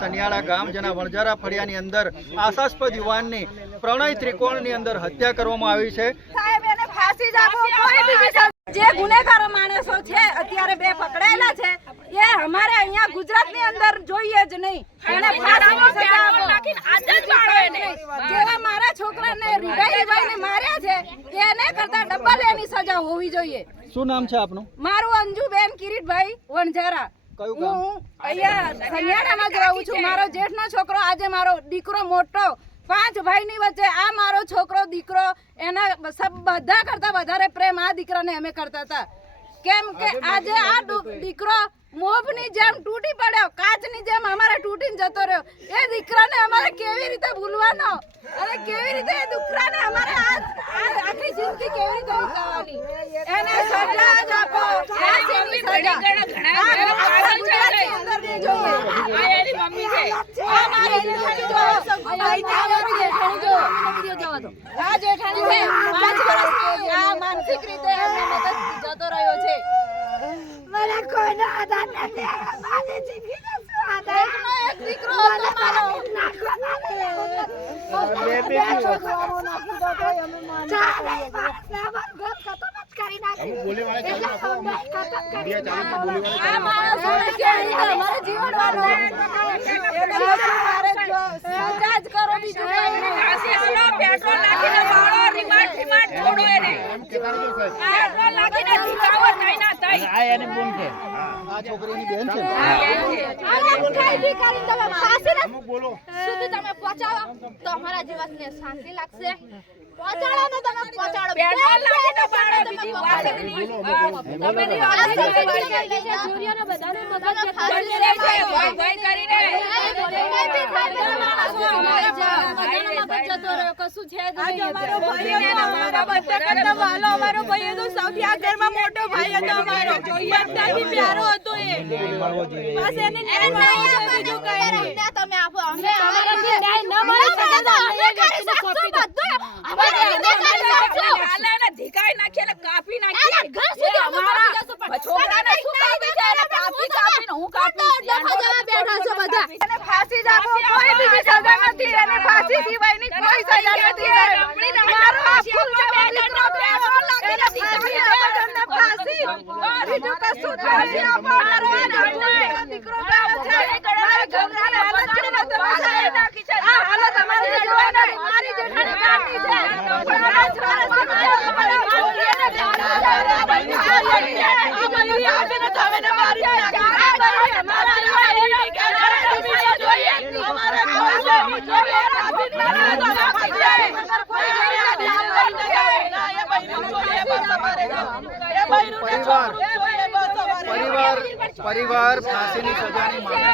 સનિયાળા ગામ જેના વણઝારા ફળિયાની અંદર આશાસ્પદ યુવાનની પ્રણય ત્રિકોણની અંદર હત્યા કરવામાં આવી છે। સાહેબ એને ફાંસી જ આપો, કોઈ બીજી જે ગુનેગાર માણસો છે અત્યારે બે પકડાયેલા છે એ અમારે અહીંયા ગુજરાતની અંદર જોઈએ જ નહીં। એને ફાંસીની સજા આપો, જેવા મારા છોકરાને રીબાઈને માર્યા છે એને કરતા ડબલ એની સજા હોવી જોઈએ। શું નામ છે આપનું? મારું અંજુબેન કિરીટભાઈ વણઝારા। હું અહીંયા સનિયાળામાં જ રહું છું। મારો જેઠનો છોકરો આજે મારો દીકરો મોટો 5 ભાઈની વચ્ચે આ મારો છોકરો દીકરો એના બધા કરતા વધારે પ્રેમ આ દીકરાને અમે કરતા હતા, કેમ કે આજે આ દીકરો મોભની જેમ તૂટી પડ્યો, કાચની જેમ અમારે તૂટીને જતો રહ્યો। એ દીકરાને અમારે કેવી રીતે ભૂલવાનો અને કેવી રીતે એ દીકરાને અમારે આખી જિંદગી કેવી રીતે વિતાવવાની? એને સજા જ આપો, ફાંસીની સજા। આ જેઠાણી છે 5 વર્ષથી આ માનસિક રીતે જતો રહ્યો છે। મને કોઈનો આધાર નથી, મારી જિંદગીનો શું આધાર? એક દીકરો હતો મારો, છોકરાનો નાખી દો તો અમે માની કરી નાખી। આ માણસોને કેવી રીતે અમારે જીવડવાનો? મારે સજા જ કરો, બીજું કંઈ નહીં। પેટ્રોલ નાખીને મારો રિમાન્ડ છોડો એને, પેટ્રોલ નાખીને જીતાવો કઈ ના થાય। આ એની બેન છે, આ છોકરીની બેન છે। સુધી તમે પહોંચાડો તો અમારા જીવનને શાંતિ લાગશે। પહોંચાડો ને તમે પહોંચાડો, પેટ્રોલ નાખીને પાડો, બીજી વાત નહીં। તમે જુરીઓને બધાને મદદ કરી દે છે, ભાઈ કરીને જતો રહ્યો, કશું છે જ નહીં। અમારો ભાઈ હતો, અમારા બધા કરતા વાલો અમારો ભાઈ હતો, સૌથી આ ઘરમાં મોટો ભાઈ હતો અમારો, બધાથી પ્યારો હતો એ। બસ એને ન્યાય મળવો જોઈએ, બીજું કઈ નહીં। તમે આપો, અમે અમારાથી ન્યાય ન મળે તો અમે કરી શકશું બધું। અમારે એને કરી શકશું, આલાને ધીકાઈ નાખી એટલે કાપી નાખી ઘર સુધી અમારા છોકરાને શું કરી દીધા એને કાપીને હું કાપી દફા બેઠા છો બધા। એને ફાંસી જ આપો, કોઈ બીજી સજા નથી। એને ફાંસી સિવાયની કોઈ સજા નથી। મારો આ ફૂલ જેવો દીકરો પેટ્રોલ નાખીને ફાંસી આપો, તમને ફાંસી, બીજું કશું જ નથી આપો। મારો આ ફૂલ જેવો દીકરો પેટ્રોલ છે, મારા ઘરનાને હાલત જોઈને તમે સાહેબ આ હાલત અમારી જોઈને મારી જેઠાણી કાઢી છે, પણ આ છોકરાને પરિવાર ફાંસીની સજાની માંગ